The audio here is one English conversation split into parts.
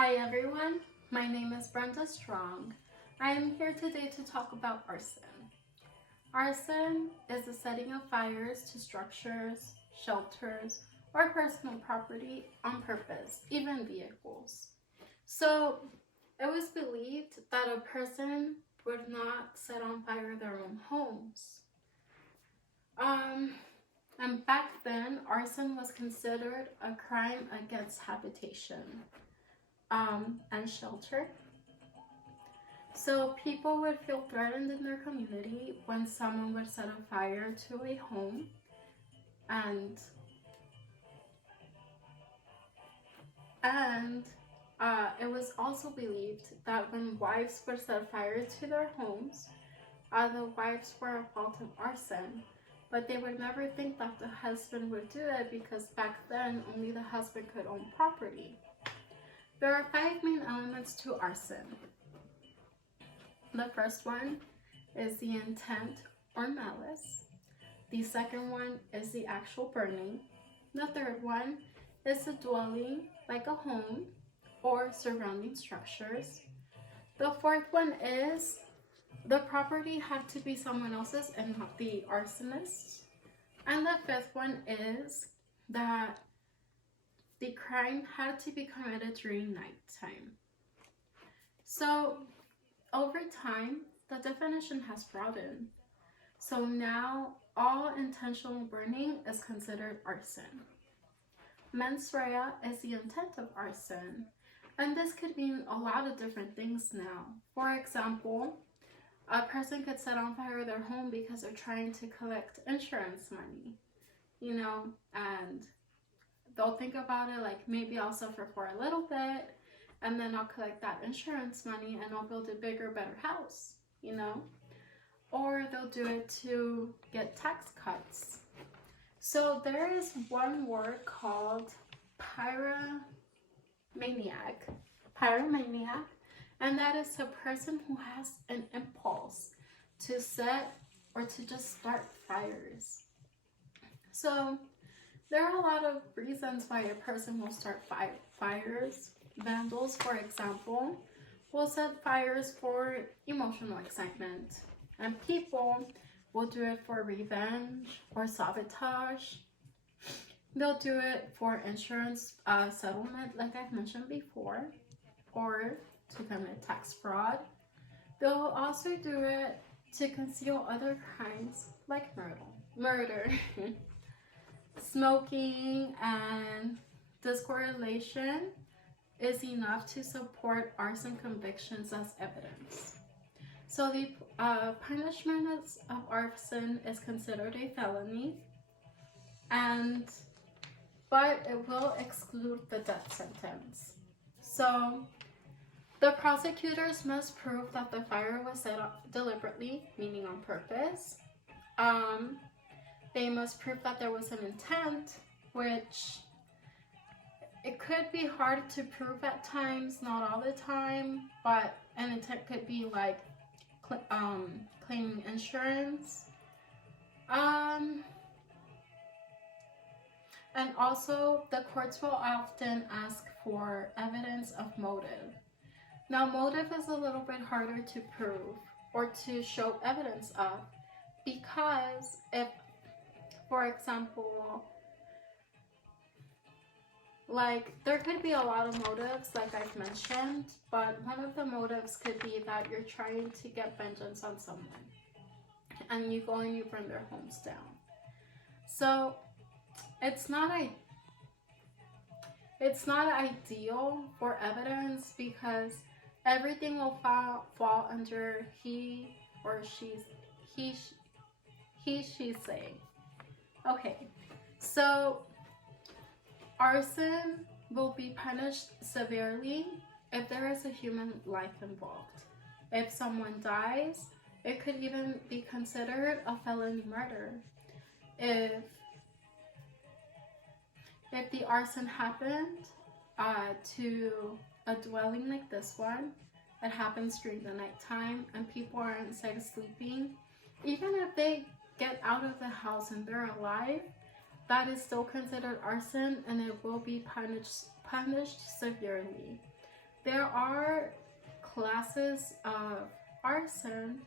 Hi everyone, my name is Brenda Strong. I am here today to talk about arson. Arson is the setting of fires to structures, shelters, or personal property on purpose, even vehicles. So it was believed that a person would not set on fire their own homes. And back then, arson was considered a crime against habitation and shelter. So people would feel threatened in their community when someone would set a fire to a home, and it was also believed that when wives would set fire to their homes, the wives were at fault of arson, but they would never think that the husband would do it because back then only the husband could own property. There are 5 main elements to arson. The first one is the intent or malice. The second one is the actual burning. The third one is the dwelling, like a home or surrounding structures. The fourth one is the property had to be someone else's and not the arsonist's. And the fifth one is that the crime had to be committed during nighttime. So over time, the definition has broadened. So now all intentional burning is considered arson. Mens rea is the intent of arson, and this could mean a lot of different things now. For example, a person could set on fire their home because they're trying to collect insurance money, and they'll think about it like, maybe I'll suffer for a little bit and then I'll collect that insurance money and I'll build a bigger, better house, or they'll do it to get tax cuts. So there is one word called pyromaniac, and that is a person who has an impulse to set or to just start fires. So there are a lot of reasons why a person will start fires. Vandals, for example, will set fires for emotional excitement, and people will do it for revenge or sabotage. They'll do it for insurance settlement, like I've mentioned before, or to commit tax fraud. They'll also do it to conceal other crimes like murder. Smoking and discorrelation is enough to support arson convictions as evidence. So the punishment of arson is considered a felony, but it will exclude the death sentence. So the prosecutors must prove that the fire was set off deliberately, meaning on purpose. They must prove that there was an intent, which it could be hard to prove at times, not all the time, but an intent could be like claiming insurance. And also the courts will often ask for evidence of motive. Now, motive is a little bit harder to prove or to show evidence of, because if, for example, like, there could be a lot of motives, like I've mentioned, but one of the motives could be that you're trying to get vengeance on someone, and you go and you burn their homes down. So it's not ideal for evidence, because everything will fall under he or she's saying. Okay, so arson will be punished severely if there is a human life involved. If someone dies, it could even be considered a felony murder. If the arson happened to a dwelling like this one, it happens during the nighttime and people are inside sleeping, even if they get out of the house and they're alive, that is still considered arson, and it will be punished severely. There are classes of arson,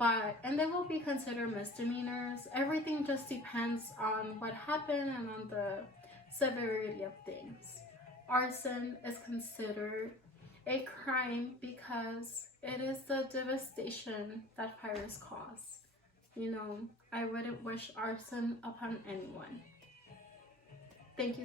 and they will be considered misdemeanors. Everything just depends on what happened and on the severity of things. Arson is considered a crime because it is the devastation that fires cause. You know, I wouldn't wish arson upon anyone. Thank you.